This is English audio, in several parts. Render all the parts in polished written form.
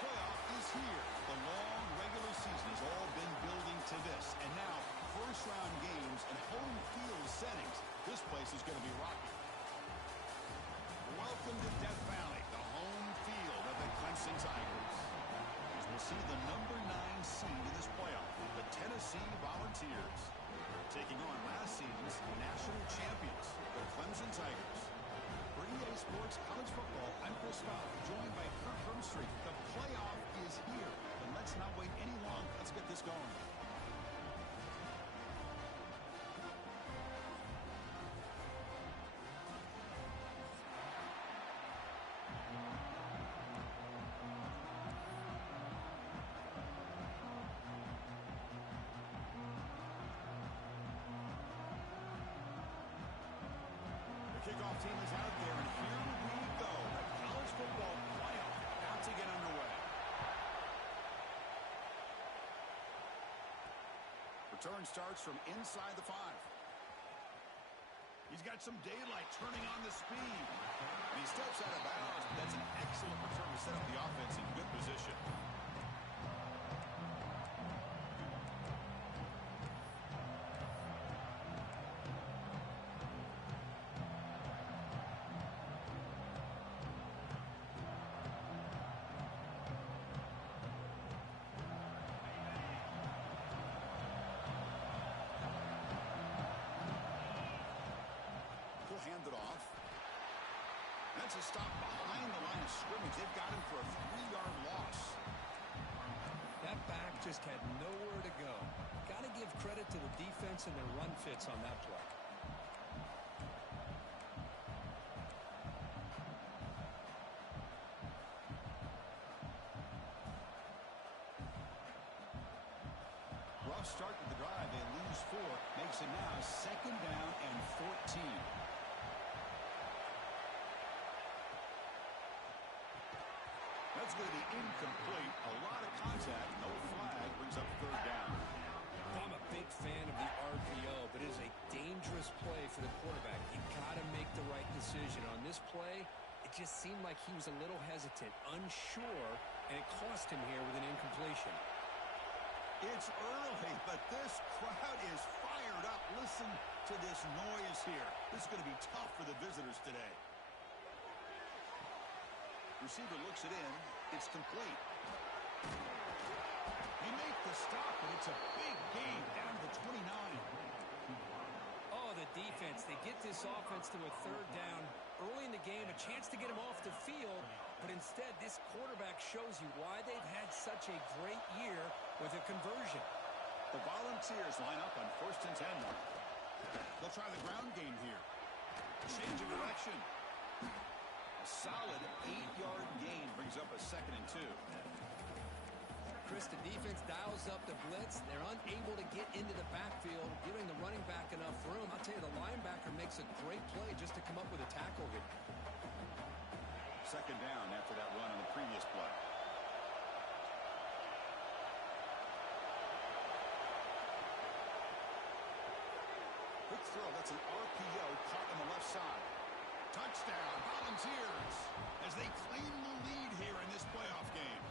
playoff is here. The long regular season has all been building to this. And now, first-round games and home field settings. This place is going to be rocking. Welcome to Death Valley, the home field of the Clemson Tigers. As we'll see the number 9 seed in this playoff, the Tennessee Volunteers, taking on last season's national champions, the Clemson Tigers. For EA Sports College Football, I'm Chris Fowl, joined by Kirk Hermstreet. The playoff is here, and let's not wait any longer. Let's get this going. Kickoff team is out there, and here we go. The college football playoff about to get underway. Return starts from inside the 5. He's got some daylight turning on the speed. And he steps out of bounds, but that's an excellent return to set up the offense in good position. Hand it off. That's a stop behind the line of scrimmage. They've got him for a 3-yard loss. That back just had nowhere to go. Got to give credit to the defense and their run fits on that play. Rough start to the drive. They lose 4. Makes it now 2nd down and 14. That's going to be incomplete. A lot of contact. No flag. Brings up 3rd down. I'm a big fan of the RPO, but it is a dangerous play for the quarterback. You've got to make the right decision. On this play, it just seemed like he was a little hesitant, unsure, and it cost him here with an incompletion. It's early, but this crowd is fired up. Listen to this noise here. This is going to be tough for the visitors today. Receiver looks it in. It's complete. He made the stop, but it's a big gain down to the 29. Oh, the defense. They get this offense to a 3rd down. Early in the game, a chance to get him off the field, but instead this quarterback shows you why they've had such a great year with a conversion. The Volunteers line up on 1st and 10. They'll try the ground game here. Change of direction. A solid 8-yard gain brings up a 2nd and 2. Chris, the defense dials up the blitz. They're unable to get into the backfield, giving the running back enough room. I'll tell you, the linebacker makes a great play just to come up with a tackle here. 2nd down after that run on the previous play. Quick throw. That's an RPO caught on the left side. Touchdown, Volunteers, as they claim the lead here in this playoff game.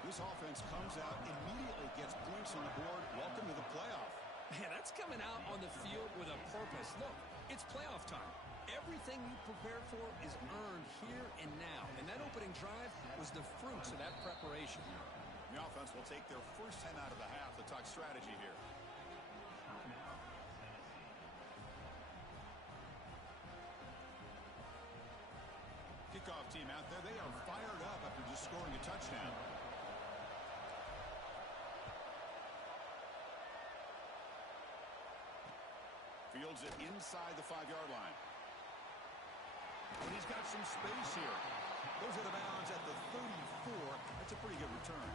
This offense comes out, immediately gets points on the board. Welcome to the playoff. Man, that's coming out on the field with a purpose. Look, it's playoff time. Everything you prepare for is earned here and now. And that opening drive was the fruits of that preparation. The offense will take their first 10 out of the half to talk strategy here. Kickoff team out there. They are fired up after just scoring a touchdown. Fields it inside the 5-yard line. And he's got some space here. Goes out of bounds at the 34. That's a pretty good return.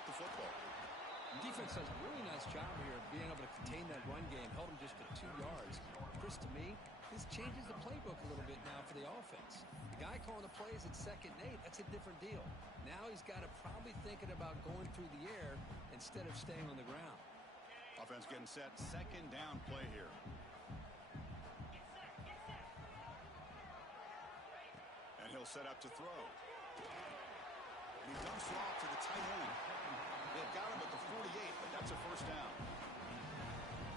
get the football. Defense does a really nice job here of being able to contain that run game, held them just to 2 yards. Chris, to me, this changes the playbook a little bit now for the offense. The guy calling the plays at 2nd and 8, that's a different deal. Now he's got to probably thinking about going through the air instead of staying on the ground. Offense getting set, 2nd down play here. And he'll set up to throw. And he dumps it off to the tight end. They've got him at the 48, but that's a 1st down.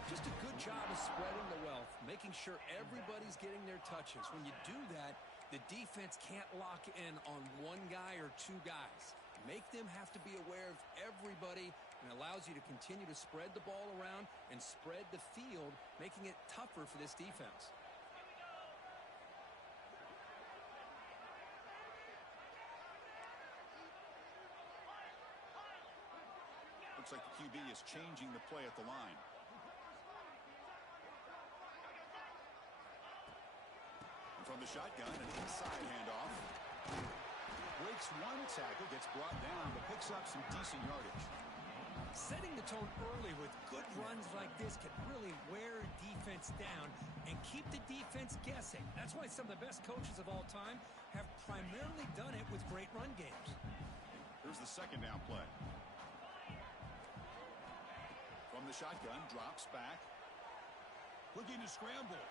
Just a good job of spreading the wealth, making sure everybody's getting their touches. When you do that, the defense can't lock in on one guy or 2 guys. Make them have to be aware of everybody, and allows you to continue to spread the ball around and spread the field, making it tougher for this defense. Looks like the QB is changing the play at the line. And from the shotgun, an inside handoff. Breaks 1 tackle, gets brought down, but picks up some decent yardage. Setting the tone early with good runs like this can really wear defense down and keep the defense guessing. That's why some of the best coaches of all time have primarily done it with great run games. Here's the 2nd down play. From the shotgun, drops back. Looking to scramble.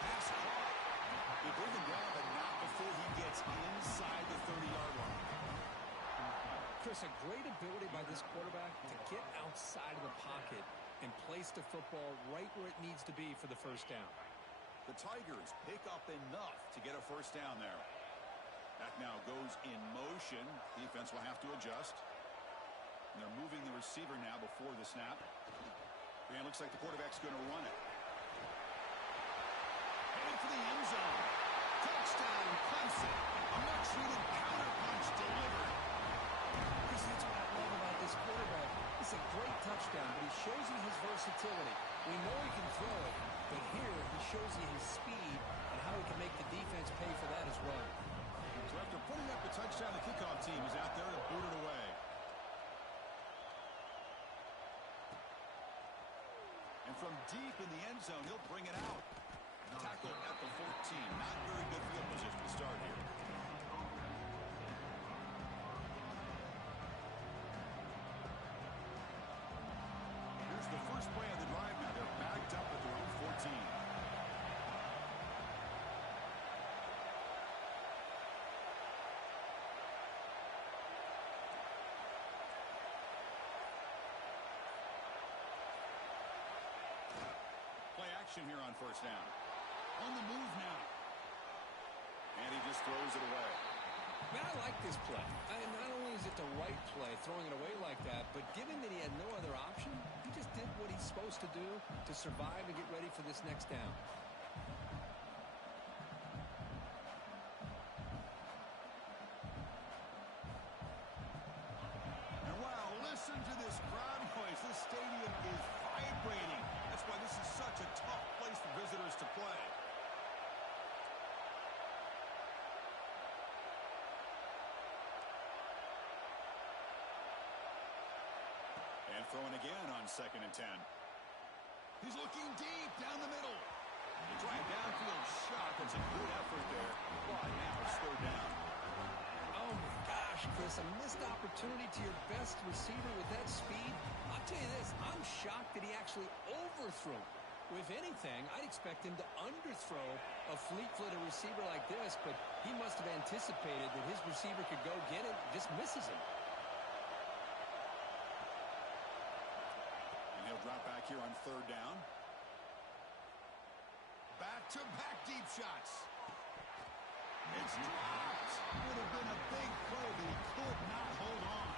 Pass caught. They bring him down, but not before he gets inside the 30-yard line. Chris, a great ability by this quarterback to get outside of the pocket and place the football right where it needs to be for the 1st down. The Tigers pick up enough to get a 1st down there. That now goes in motion. Defense will have to adjust. And they're moving the receiver now before the snap. And it looks like the quarterback's going to run it. Heading for the end zone. Touchdown, Clemson. A much-needed counterpunch delivered. Chris, that's what I love about this quarterback. It's a great touchdown, but he shows you his versatility. We know he can throw it, but here he shows you his speed and how he can make the defense pay for that as well. So after putting up a touchdown, the kickoff team is out there to boot it away. And from deep in the end zone, he'll bring it out. Tackle at the 14. Not very good field position to start here. Here's the first play of the drive now. They're backed up at their own 14. Play action here on 1st down. On the move now. And he just throws it away. Man, I like this play. Not only is it the right play, throwing it away like that, but given that he had no other option, he just did what he's supposed to do to survive and get ready for this next down. And wow, listen to this crowd noise. This stadium is vibrating. That's why this is such a tough place for visitors to play. And throwing again on 2nd and 10. He's looking deep down the middle. The drive downfield shot. That's a good effort there. But now it's 3rd down. Oh, my gosh, Chris, a missed opportunity to your best receiver with that speed. I'll tell you this, I'm shocked that he actually overthrew. If anything, I'd expect him to underthrow a fleet-footed receiver like this, but he must have anticipated that his receiver could go get it, just misses him. And he'll drop back here on 3rd down. Back-to-back deep shots. It's dropped. Would have been a big play, but he could not hold on.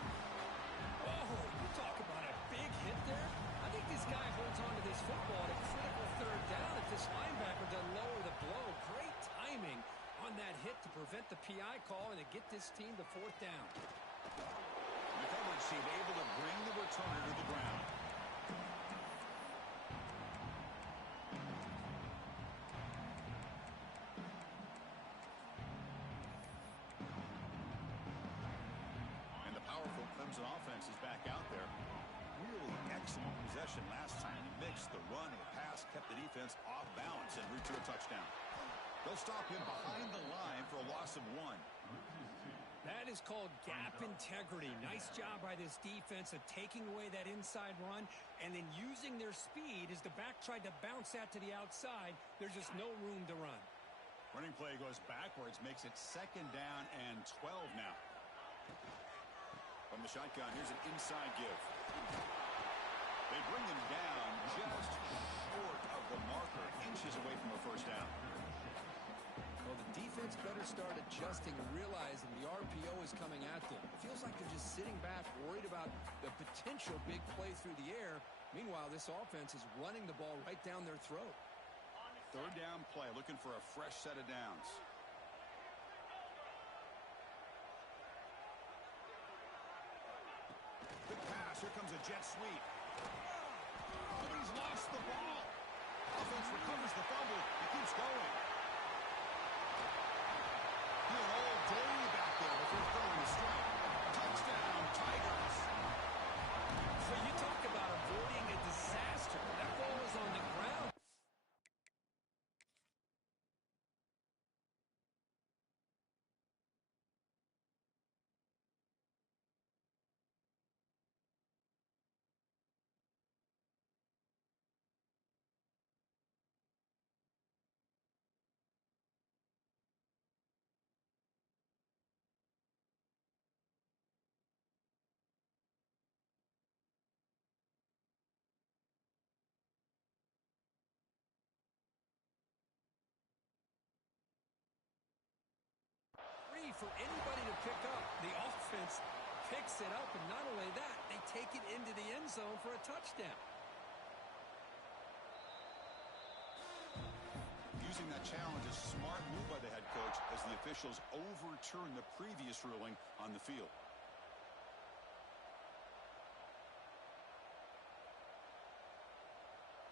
Oh, you talk about a big hit there. I think this guy holds on to this football at a critical 3rd down if this linebacker doesn't lower the blow. Great timing on that hit to prevent the PI call and to get this team to 4th down. The coverage team able to bring the returner to the ground. Clemson offense is back out there. Really excellent possession last time. He mixed the run and the pass, kept the defense off balance, and route to a touchdown. They'll stop him behind the line for a loss of 1. That is called gap integrity. Nice job by this defense of taking away that inside run and then using their speed as the back tried to bounce that to the outside. There's just no room to run. Running play goes backwards, makes it 2nd down and 12 now. From the shotgun, here's an inside give. They bring him down just short of the marker, inches away from a first down. Well, the defense better start adjusting and realizing the RPO is coming at them. It feels like they're just sitting back, worried about the potential big play through the air. Meanwhile, this offense is running the ball right down their throat. 3rd down play, looking for a fresh set of downs. Big pass, here comes a jet sweep. But he's lost the ball. Offense recovers the fumble. He keeps going. Doing all day back there before throwing a strike. Touchdown, Tigers. So you talk about avoiding a disaster. That ball is on the ground. For anybody to pick up. The offense picks it up, and not only that, they take it into the end zone for a touchdown. Using that challenge, a smart move by the head coach as the officials overturn the previous ruling on the field.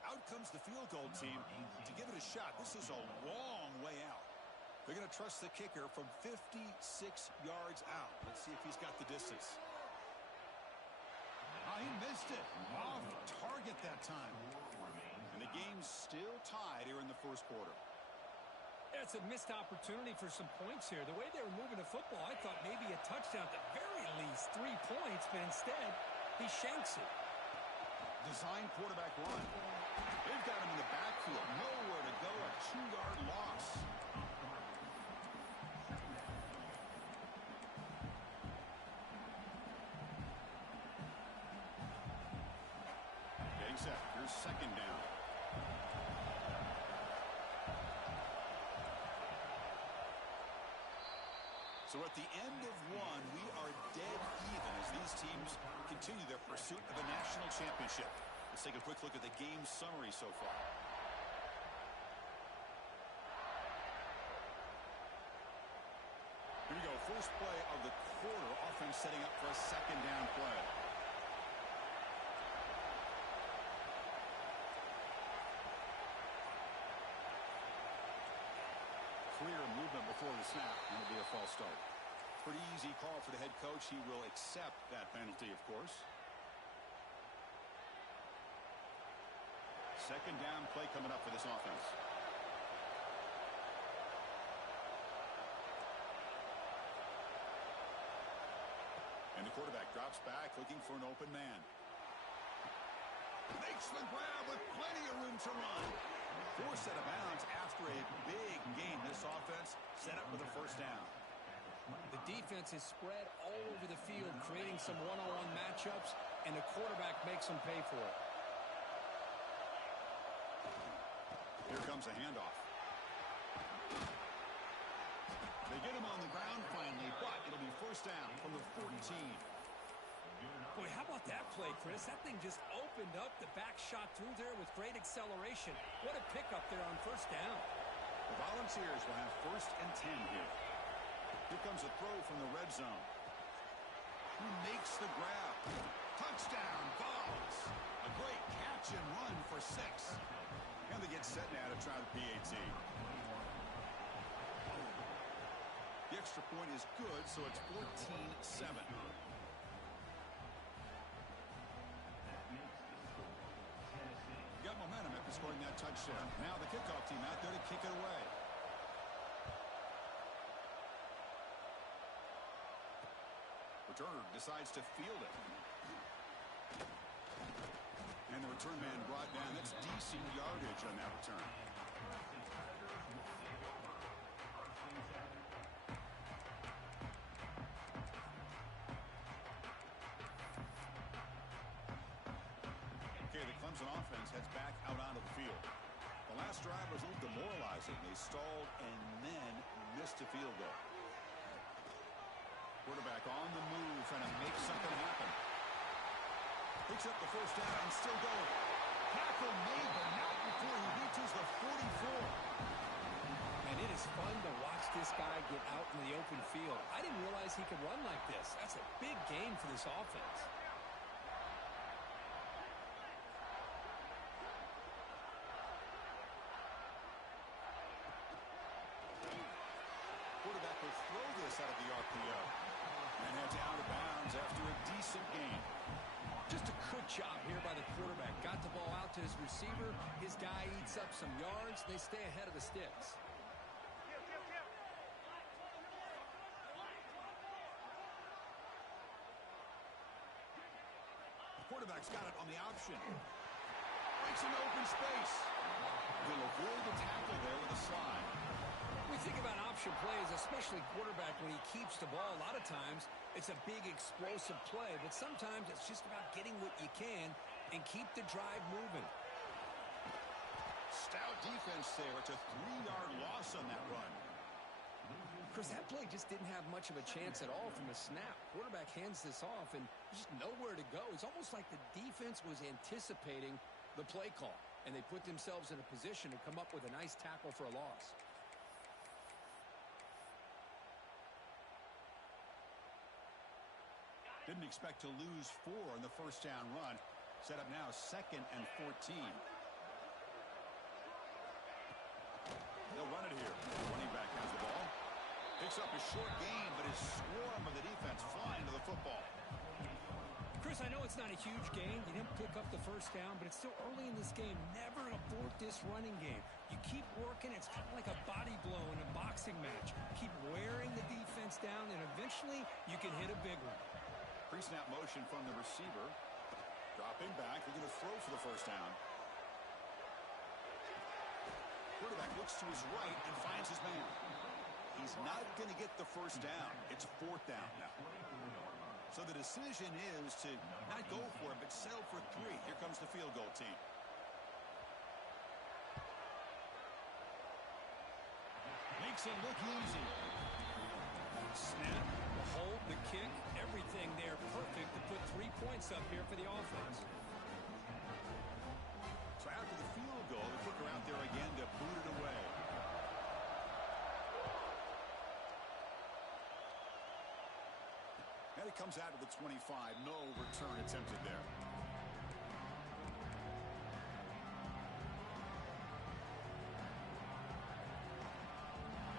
Out comes the field goal team to give it a shot. This is a long way out. They're going to trust the kicker from 56 yards out. Let's see if he's got the distance. Oh, he missed it. Off target that time. And the game's still tied here in the first quarter. It's a missed opportunity for some points here. The way they were moving the football, I thought maybe a touchdown, at the very least 3 points, but instead he shanks it. Design quarterback run. They've got him in the backfield. Nowhere to go. A 2-yard loss. Getting set. Here's 2nd down. So at the end of 1, we are dead even as these teams continue their pursuit of a national championship. Let's take a quick look at the game summary so far. Here we go. First play of the quarter. Offense setting up for a 2nd down play. Clear movement before the snap, and it'll be a false start. Pretty easy call for the head coach. He will accept that penalty, of course. 2nd down play coming up for this offense. And the quarterback drops back, looking for an open man. Makes the grab with plenty of room to run. Forced out of bounds after a big game. This offense set up with a first down. The defense is spread all over the field, creating some one-on-one matchups, and the quarterback makes them pay for it. Here comes a handoff. They get him on the ground finally, but it'll be first down from the 14. Boy, how about that play, Chris? That thing just opened up. The back shot through there with great acceleration. What a pickup there on first down. The Volunteers will have 1st and 10 here. Here comes a throw from the red zone. Who makes the grab? Touchdown, Vols. A great catch and run for 6. And they get set now to try the PAT. The extra point is good, so it's 14-7. scoring that touchdown. Now the kickoff team out there to kick it away. Returner decides to field it. And the return man brought down. That's decent yardage on that return. Okay, the Clemson offense heads back out onto the field. The last drive was a little demoralizing. They stalled and then missed a field goal. Quarterback on the move, trying to make something happen. Picks up the first down and still going. Tackle made, but not before he reaches the 44. And it is fun to watch this guy get out in the open field. I didn't realize he could run like this. That's a big gain for this offense. Quarterback will throw this out of the RPO. And heads out of bounds after a decent gain. Just a good job here by the quarterback. Got the ball out to his receiver. His guy eats up some yards. They stay ahead of the sticks. The quarterback's got it on the option. Breaks into open space. He'll avoid the tackle there with a slide. We think about option plays, especially quarterback, when he keeps the ball. A lot of times, it's a big explosive play, but sometimes it's just about getting what you can and keep the drive moving. Stout defense there. It's a 3-yard loss on that run. Chris, that play just didn't have much of a chance at all from a snap. Quarterback hands this off, and there's just nowhere to go. It's almost like the defense was anticipating the play call, and they put themselves in a position to come up with a nice tackle for a loss. Didn't expect to lose 4 on the first down run. Set up now 2nd and 14. They'll run it here. Running back has the ball. Picks up a short gain, but his swarm of the defense flying to the football. Chris, I know it's not a huge gain. You didn't pick up the first down, but it's still early in this game. Never abort this running game. You keep working. It's kind of like a body blow in a boxing match. Keep wearing the defense down, and eventually you can hit a big one. Pre-snap motion from the receiver. Dropping back. They're going to throw for the first down. Quarterback looks to his right and finds his man. He's not going to get the first down. It's 4th down now. So the decision is to not go for it, but settle for 3. Here comes the field goal team. Makes it look easy. Snap, the hold, the kick, everything there perfect to put 3 points up here for the offense. So after the field goal, the kicker out there again to boot it away. And it comes out to the 25. No return attempted there.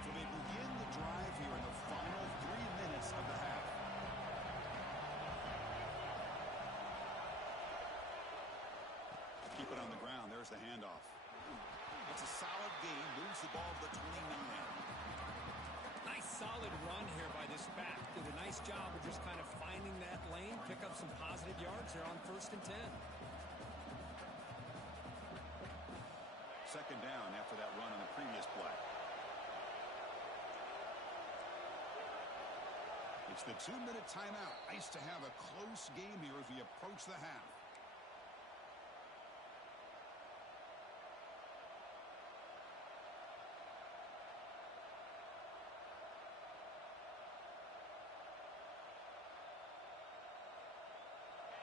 So they begin the drive here in the final 3 minutes of the half. Keep it on the ground. There's the handoff. It's a solid gain. Moves the ball to the 29. Nice solid run here by this back. Did a nice job of just kind of finding that lane, pick up some positive yards there on 1st and 10. 2nd down after that run on the previous play. It's the 2-minute timeout. Nice to have a close game here as we approach the half.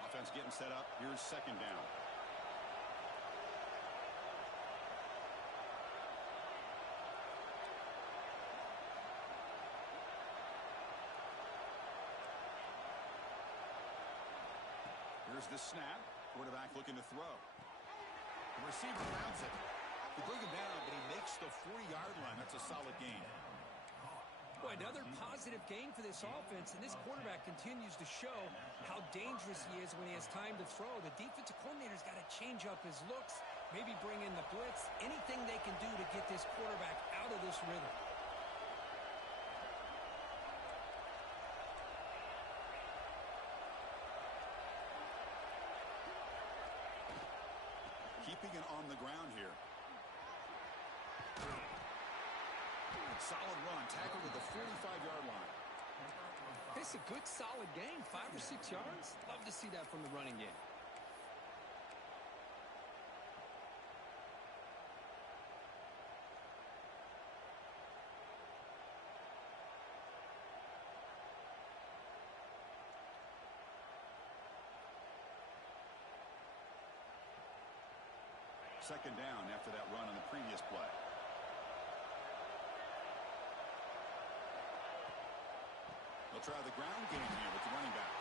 Offense getting set up. Here's 2nd down. Here's the snap. Quarterback looking to throw. The receiver rounds it. They bring him down, but he makes the 40-yard line. That's a solid gain. Boy, another positive gain for this offense, and this quarterback continues to show how dangerous he is when he has time to throw. The defensive coordinator's got to change up his looks Maybe bring in the blitz. Anything they can do to get this quarterback out of this rhythm. Keeping it on the ground here. Solid run. Tackled at the 45-yard line. It's a good, solid game. 5 or 6 yards. Love to see that from the running game. Second down after that run on the previous play. They'll try the ground game here with the running back.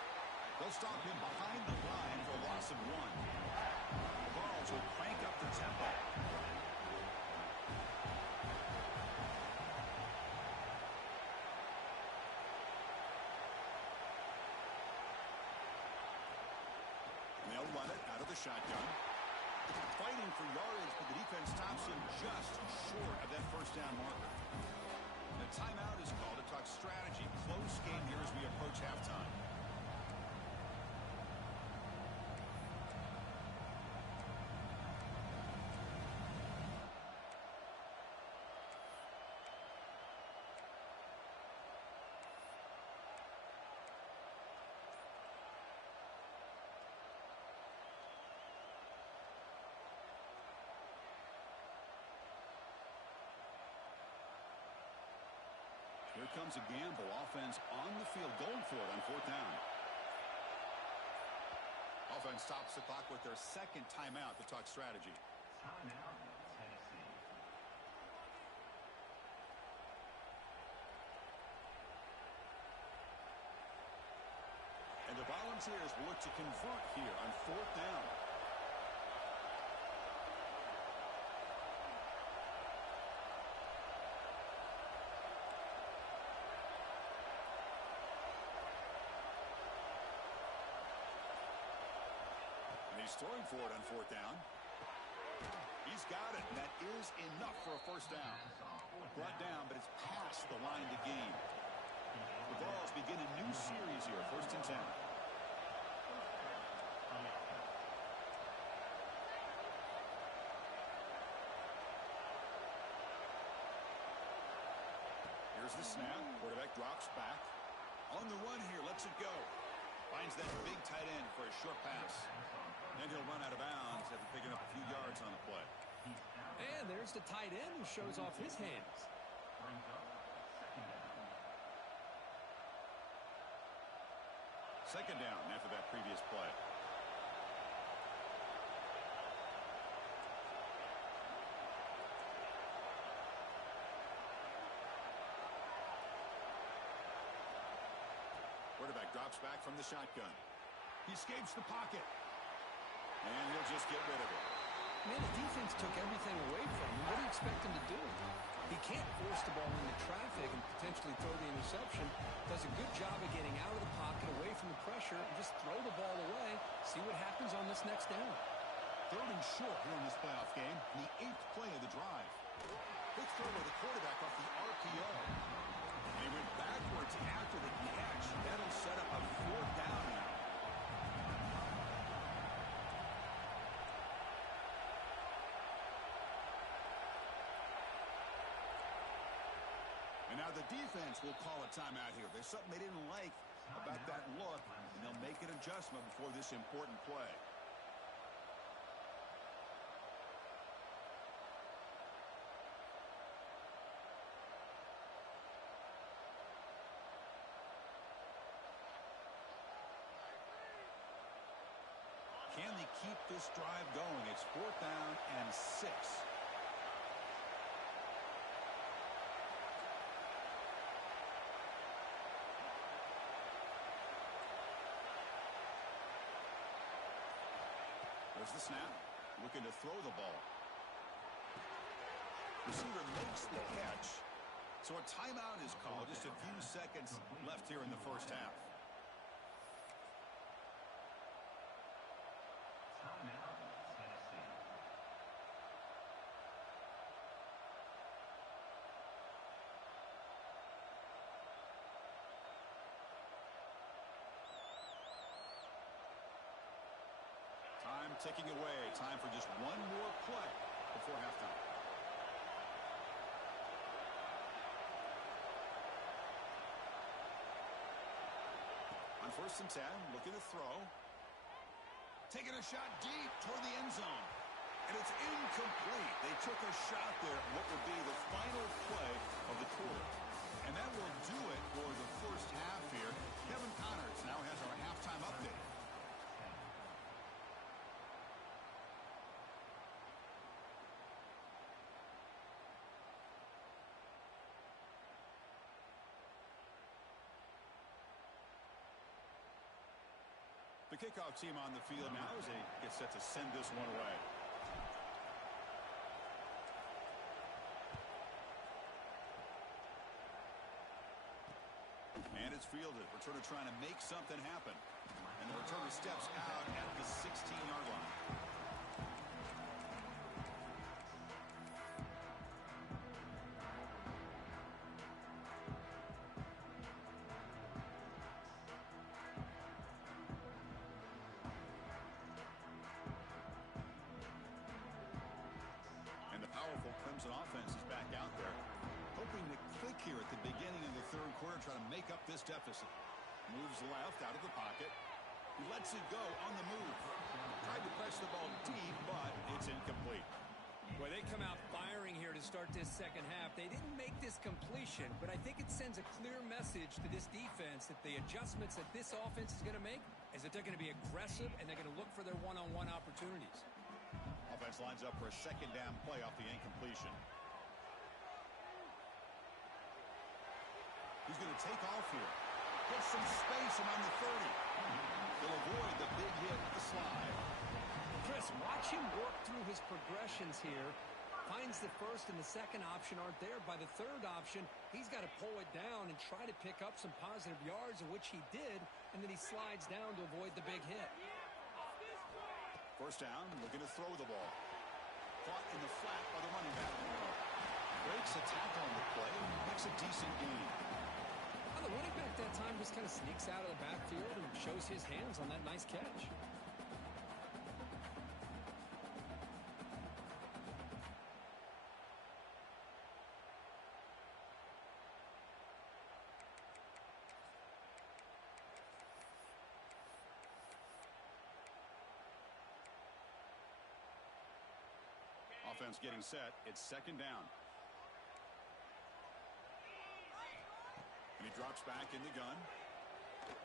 They'll stop him behind the line for a loss of 1. The Vols will crank up the tempo. And they'll run it out of the shotgun. Fighting for yardage, but the defense stops him just short of that first down marker. The timeout is called to talk strategy. Close game here as we approach halftime. Here comes a gamble. Offense on the field, going for it on 4th down. Offense stops the clock with their second timeout to talk strategy. Timeout, Tennessee. And the Volunteers will look to convert here on 4th down. He's throwing for it on 4th down. He's got it, and that is enough for a first down. Brought down, but it's past the line to gain. The Vols begin a new series here, 1st and 10. Here's the snap. Quarterback drops back. On the run here, lets it go. Finds that big tight end for a short pass. Then he'll run out of bounds after picking up a few yards on the play. And there's the tight end who shows off his hands. Second down after that previous play. Quarterback drops back from the shotgun. He escapes the pocket. And he'll just get rid of it. Man, the defense took everything away from him. What do you expect him to do? He can't force the ball into traffic and potentially throw the interception. Does a good job of getting out of the pocket, away from the pressure, and just throw the ball away. See what happens on this next down. 3rd and short here in this playoff game. The 8th play of the drive. Quick throw by the quarterback off the RPO. And he went backwards after the catch. That'll set up a 4th down now. And now the defense will call a timeout here. There's something they didn't like about that look, and they'll make an adjustment before this important play. Can they keep this drive going? It's 4th down and 6. There's the snap. Looking to throw the ball. Receiver makes the catch. So a timeout is called. Just a few seconds left here in the first half. ticking away. Time for just one more play before halftime. On 1st and 10, looking to throw. Taking a shot deep toward the end zone. And it's incomplete. They took a shot there at what would be the final play of the quarter. And that will do it for the first half here. Kevin Connors now has our halftime update. The kickoff team on the field now as they get set to send this one away. And it's fielded. Returner trying to make something happen. And the returner steps out at the 16-yard line. And the powerful Crimson offense is back out there, hoping to click here at the beginning of the third quarter, trying to make up this deficit. Moves left out of the pocket. He lets it go on the move. Tried to press the ball deep, but it's incomplete. Well, they come out firing here to start this second half. They didn't make this completion, but I think it sends a clear message to this defense that the adjustments that this offense is going to make is that they're going to be aggressive and they're going to look for their one-on-one opportunities. Offense lines up for a second down play off the incompletion. He's going to take off here. Get some space around the 30. He'll avoid the big hit with the slide. Chris, watch him work through his progressions here. Finds the first and the second option aren't there. By the third option, he's got to pull it down and try to pick up some positive yards, of which he did, and then he slides down to avoid the big hit. First down, looking to throw the ball. Caught in the flat by the running back. Breaks a tackle on the play, makes a decent gain. Well, the running back that time just kind of sneaks out of the backfield and shows his hands on that nice catch. Offense getting set. It's second down. And he drops back in the gun.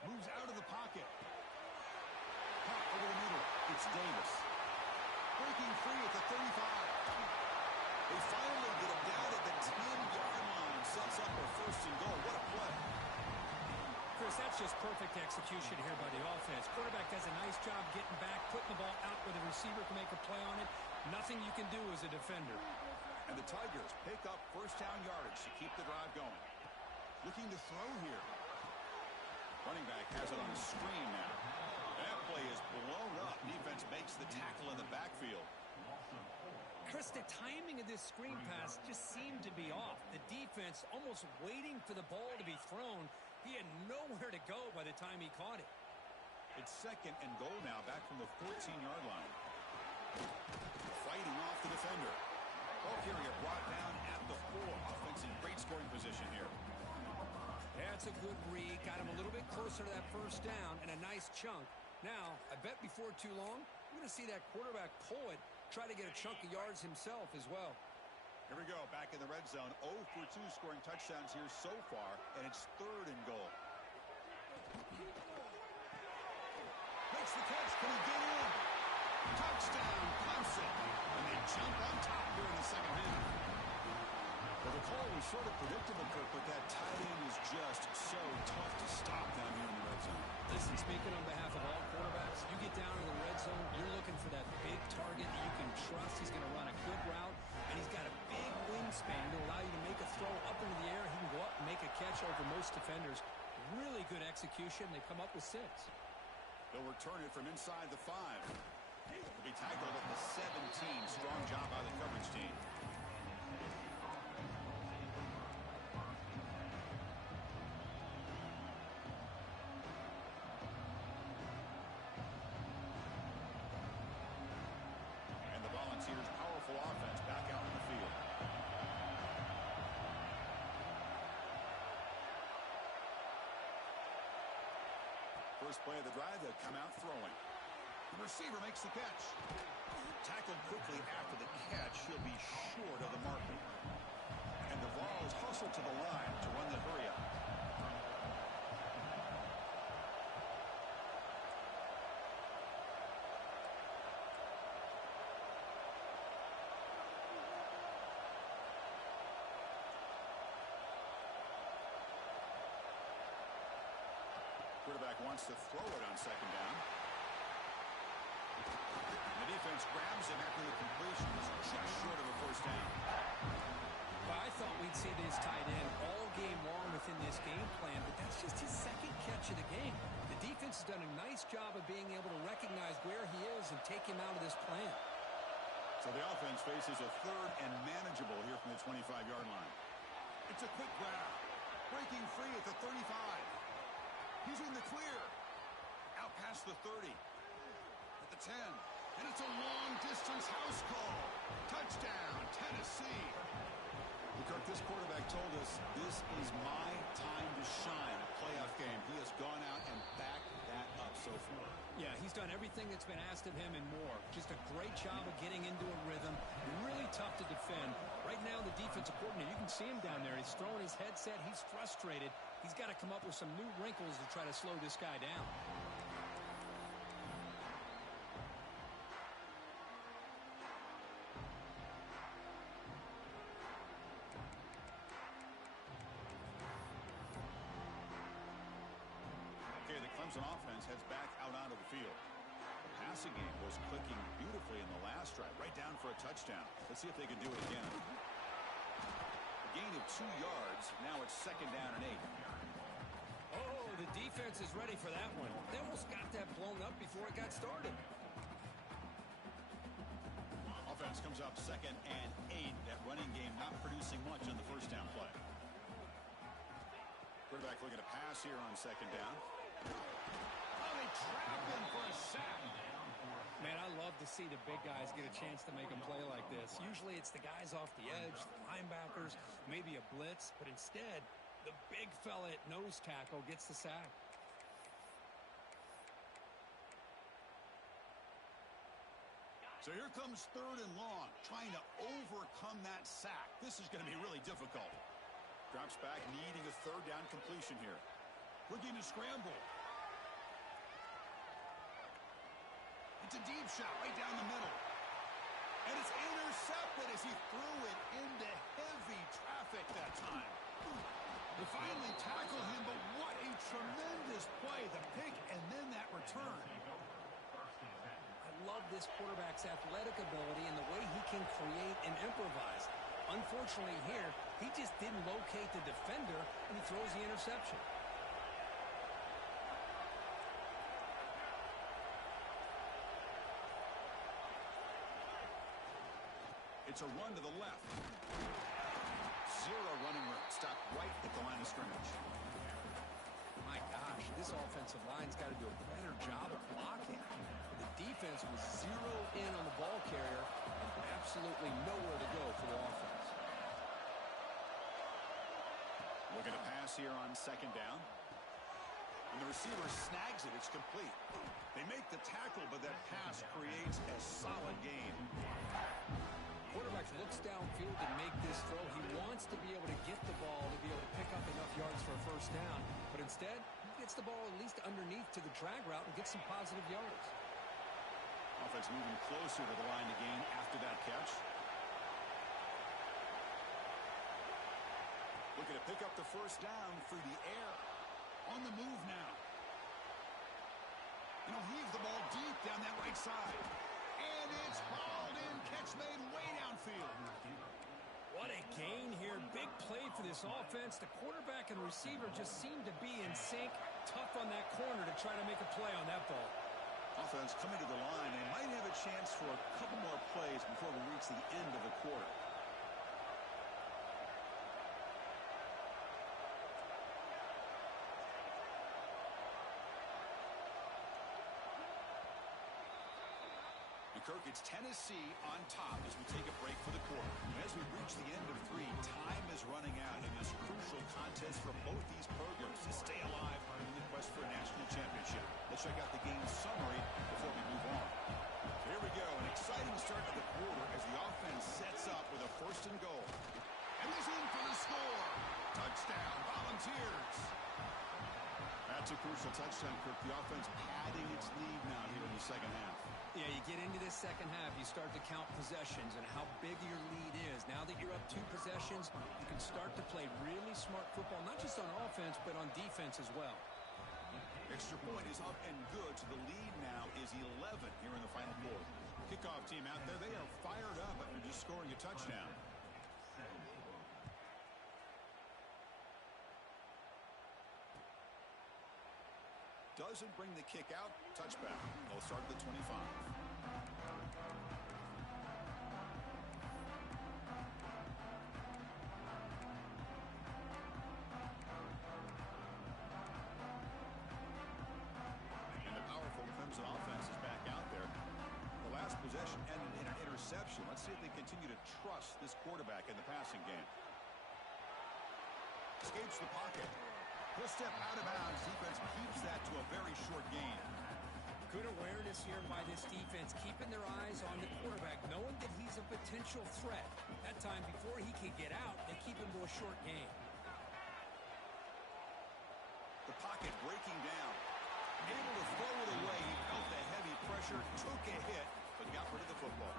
Moves out of the pocket. Caught over the middle. It's Davis. Breaking free at the 35. They finally get him down at the 10-yard line. Sets up a first and goal. What a play. Chris, that's just perfect execution here by the offense. Quarterback does a nice job getting back, putting the ball out where the receiver can make a play on it. Nothing you can do as a defender. And the Tigers pick up first down yardage to keep the drive going. Looking to throw here. Running back has it on a screen now. That play is blown up. Defense makes the tackle in the backfield. Chris, the timing of this screen pass just seemed to be off. The defense almost waiting for the ball to be thrown. He had nowhere to go by the time he caught it. It's second and goal now, back from the 14-yard line. Fighting off the defender. Ball carrier brought down at the 4. Offense in great scoring position here. That's a good read. Got him a little bit closer to that first down and a nice chunk. Now, I bet before too long, we're going to see that quarterback pull it, try to get a chunk of yards himself as well. Here we go, back in the red zone. 0 for 2 scoring touchdowns here so far, and it's third and goal. Makes the catch. Can he get in? Touchdown, Clemson. And they jump on top here in the second half. Well, the call was sort of predictable, Kirk, but that tight end is just so tough to stop down here in the red zone. Listen, speaking on behalf of all quarterbacks, you get down in the red zone, you're looking for that big target that you can trust. He's going to run a good route, and he's got a big wingspan to allow you to make a throw up into the air. He can go up and make a catch over most defenders. Really good execution. They come up with 6. They'll return it from inside the 5. He'll be tackled at the 17. Strong job by the coverage team. First play of the drive, they'll come out throwing. The receiver makes the catch. Tackled quickly after the catch. He'll be short of the marker. And the Vols hustle to the line to run the hurry up. Quarterback wants to throw it on second down. The defense grabs him after the completion. It's just short of a first down. Well, I thought we'd see this tight end all game long within this game plan, but that's just his second catch of the game. The defense has done a nice job of being able to recognize where he is and take him out of this plan. So the offense faces a third and manageable here from the 25-yard line. It's a quick grab. Breaking free at the 35. He's in the clear. Out past the 30. At the 10. And it's a long-distance house call. Touchdown, Tennessee. Kirk, this quarterback told us this is my time to shine. A playoff game. He has gone out and backed that up so far. Yeah, he's done everything that's been asked of him and more. Just a great job of getting into a rhythm. Really tough to defend. Right now, the defensive coordinator, you can see him down there. He's throwing his headset. He's frustrated. He's got to come up with some new wrinkles to try to slow this guy down. Okay, the Clemson offense heads back out onto the field. The passing game was clicking beautifully in the last drive, right down for a touchdown. Let's see if they can do it again. A gain of 2 yards. Now it's second down and 8. Oh, the defense is ready for that one. They almost got that blown up before it got started. Offense comes up second and 8. That running game not producing much on the first down play. Quarterback looking to pass here on second down. Oh, they trap him for a sack. Man, I love to see the big guys get a chance to make a play like this. Usually it's the guys off the edge, the linebackers, maybe a blitz, but instead the big fella at nose tackle gets the sack. So here comes third and long, trying to overcome that sack. This is going to be really difficult. Drops back, needing a third down completion here. Looking to scramble. It's a deep shot right down the middle. And it's intercepted as he threw it into heavy traffic that time. They finally tackle him, but what a tremendous play. The pick and then that return. I love this quarterback's athletic ability and the way he can create and improvise. Unfortunately here, he just didn't locate the defender and he throws the interception. It's a run to the left. Zero running room. Stopped right at the line of scrimmage. My gosh, this offensive line's got to do a better job of blocking. The defense was zeroed in on the ball carrier and absolutely nowhere to go for the offense. Looking to pass here on second down. And the receiver snags it. It's complete. They make the tackle, but that pass creates a solid gain. Quarterback looks downfield to make this throw. He wants to be able to get the ball to be able to pick up enough yards for a first down. But instead, he gets the ball at least underneath to the drag route and gets some positive yards. Offense moving closer to the line to gain after that catch. Looking to pick up the first down through the air. On the move now. And he'll heave the ball deep down that right side. And it's hauled in. Catch made way downfield. What a gain here. Big play for this offense. The quarterback and receiver just seem to be in sync. Tough on that corner to try to make a play on that ball. Offense coming to the line. They might have a chance for a couple more plays before we reach the end of the quarter. Kirk, it's Tennessee on top as we take a break for the quarter. And as we reach the end of 3, time is running out in this crucial contest for both these programs to stay alive in the quest for a national championship. That's a crucial touchdown, Kirk. The offense padding its lead now here in the second half. Yeah, you get into this second half, you start to count possessions and how big your lead is. Now that you're up 2 possessions, you can start to play really smart football, not just on offense, but on defense as well. Extra point is up and good, so the lead now is 11 here in the final quarter. Kickoff team out there, they are fired up after just scoring a touchdown. Doesn't bring the kick out. Touchback. They'll start at the 25. And the powerful Clemson offense is back out there. The last possession ended in an interception. Let's see if they continue to trust this quarterback in the passing game. Escapes the pocket. He'll step out of bounds. Defense keeps that to a very short gain. Good awareness here by this defense, keeping their eyes on the quarterback, knowing that he's a potential threat. That time, before he can get out, they keep him to a short gain. The pocket breaking down. Able to throw it away. He felt the heavy pressure, took a hit, but got rid of the football.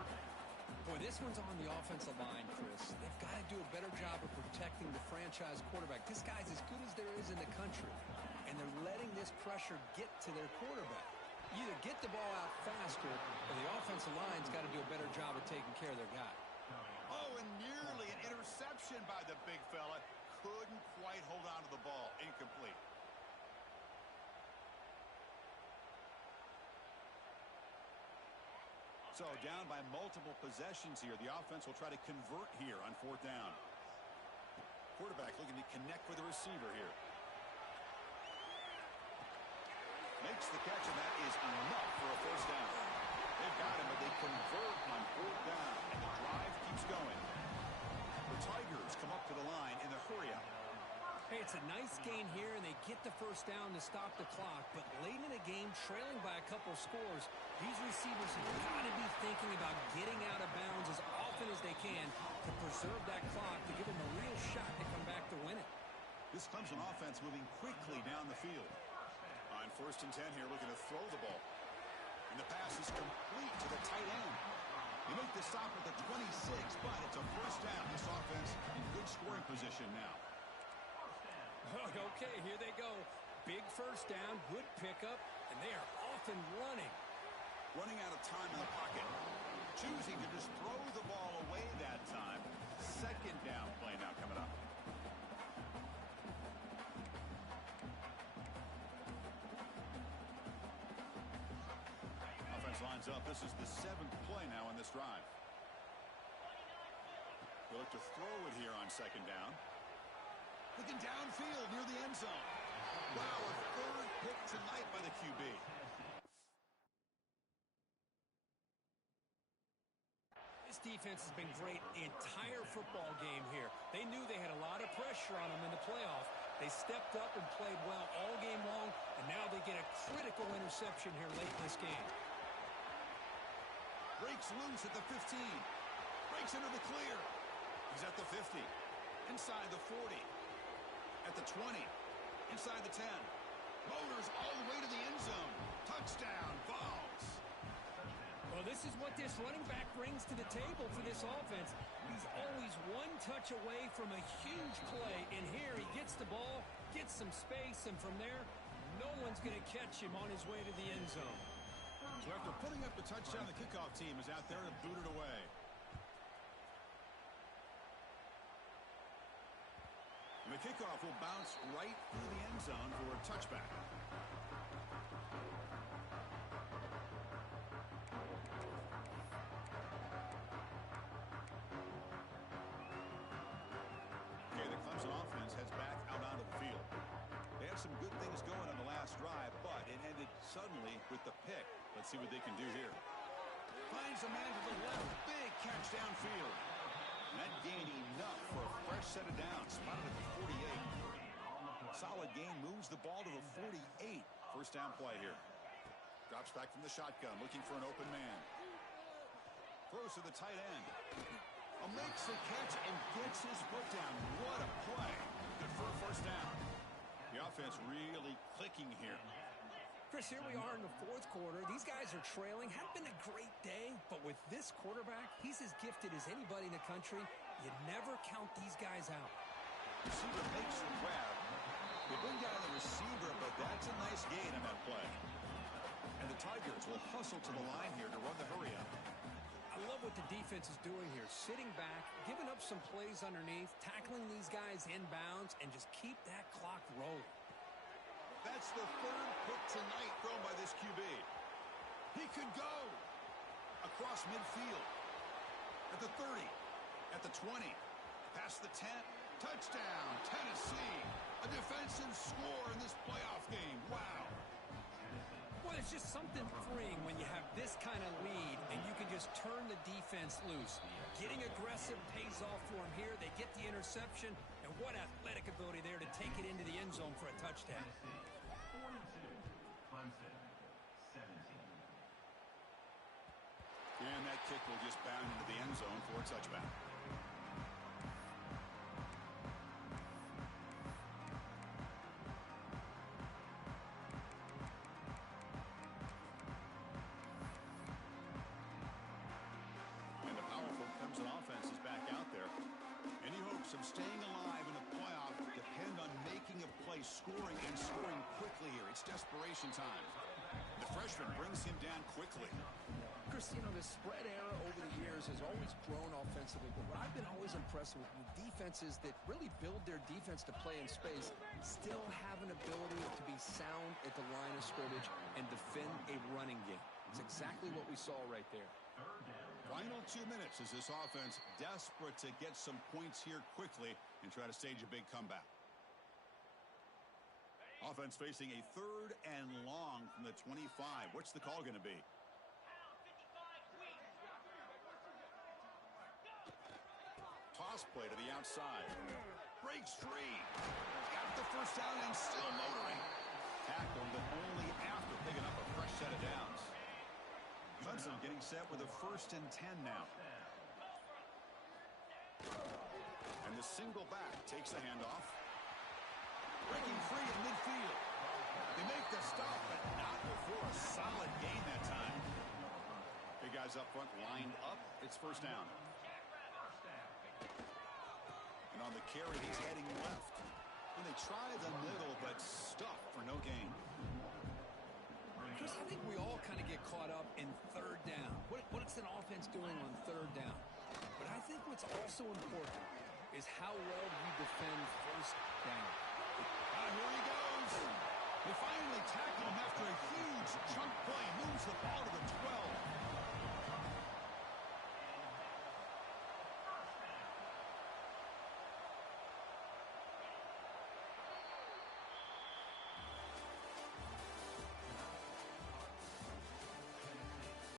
Boy, this one's on the offensive line, Chris. They've got to do a better job of protecting the franchise quarterback. This guy's as good as there is in the country, and they're letting this pressure get to their quarterback. Either get the ball out faster, or the offensive line's got to do a better job of taking care of their guy. Oh, and nearly an interception by the big fella. Couldn't quite hold on to the ball. Incomplete. So down by multiple possessions here. The offense will try to convert here on 4th down. Quarterback looking to connect with the receiver here. Makes the catch, and that is enough for a 1st down. They've got him, but they convert on 4th down, and the drive keeps going. The Tigers come up to the line in the hurry-up. Hey, it's a nice gain here, and they get the 1st down to stop the clock. But late in the game, trailing by a couple scores, these receivers have got to be thinking about getting out of bounds as often as they can to preserve that clock, to give them a real shot to come back to win it. This Clemson offense moving quickly down the field. On 1st and 10 here, looking to throw the ball. And the pass is complete to the tight end. They make the stop at the 26, but it's a 1st down. This offense in good scoring position now. Okay, here they go. Big 1st down, good pickup, and they are off and running. Running out of time in the pocket. Choosing to just throw the ball away that time. 2nd down play now coming up. Offense lines up. This is the 7th play now in this drive. They look to throw it here on 2nd down. Looking downfield near the end zone. Wow, a 3rd pick tonight by the QB. This defense has been great the entire football game here. They knew they had a lot of pressure on them in the playoff. They stepped up and played well all game long, and now they get a critical interception here late in this game. Breaks loose at the 15. Breaks into the clear. He's at the 50. Inside the 40. At the 20. Inside the 10. Motors all the way to the end zone. Touchdown. Balls. Well, this is what this running back brings to the table for this offense. He's always one touch away from a huge play. And here he gets the ball, gets some space, and from there, no one's going to catch him on his way to the end zone. So after putting up the touchdown, the kickoff team is out there to boot it away. And the kickoff will bounce right through the end zone for a touchback. Okay, the Clemson offense heads back out onto the field. They had some good things going on the last drive, but it ended suddenly with the pick. Let's see what they can do here. Finds a man to the left. Big catch downfield. And that gained enough for a fresh set of downs. Spotted at the 48. Solid gain, moves the ball to the 48. 1st down play here. Drops back from the shotgun, looking for an open man. Throws to the tight end. Makes the catch and gets his foot down. What a play. Good for a 1st down. The offense really clicking here. Chris, here we are in the fourth quarter. These guys are trailing. Hadn't been a great day, but with this quarterback, he's as gifted as anybody in the country. You never count these guys out. Receiver makes the grab. They bring down the receiver, but that's a nice gain on that play. And the Tigers will hustle to the line here to run the hurry up. I love what the defense is doing here. Sitting back, giving up some plays underneath, tackling these guys inbounds, and just keep that clock rolling. That's the third pick tonight thrown by this QB. He could go across midfield. At the 30, at the 20, past the 10, touchdown, Tennessee. A defensive score in this playoff game. Wow. Well, it's just something freeing when you have this kind of lead and you can just turn the defense loose. Getting aggressive pays off for them here. They get the interception, and what athletic ability there to take it into the end zone for a touchdown. 42, Clemson, 17. And that kick will just bound into the end zone for a touchback. And the powerful Clemson offense is back out there. Any hopes of staying alive in a playoff depend on making a play, scoring, and scoring quickly here. It's desperation time. The freshman brings him down quickly. Chris, you know, the spread era over the years has always grown offensively, but what I've been always impressed with defenses that really build their defense to play in space still have an ability to be sound at the line of scrimmage and defend a running game. It's exactly what we saw right there. Final 2 minutes as this offense desperate to get some points here quickly and try to stage a big comeback. Offense facing a 3rd and long from the 25. What's the call going to be? Toss play to the outside. Breaks free. Got the first down and still motoring. Tackled, but only after picking up a fresh set of downs. Clemson getting set with a 1st and 10 now. And the single back takes the handoff. Breaking free in midfield. They make the stop, but not before a solid gain that time. Big guys up front lined up. It's 1st down. And on the carry, he's heading left. And they try the middle, but stuffed for no gain. Chris, I think we all kind of get caught up in 3rd down. What's an offense doing on 3rd down? But I think what's also important is how well you defend 1st down. Here he goes. They finally tackle him after a huge chunk play. Moves the ball to the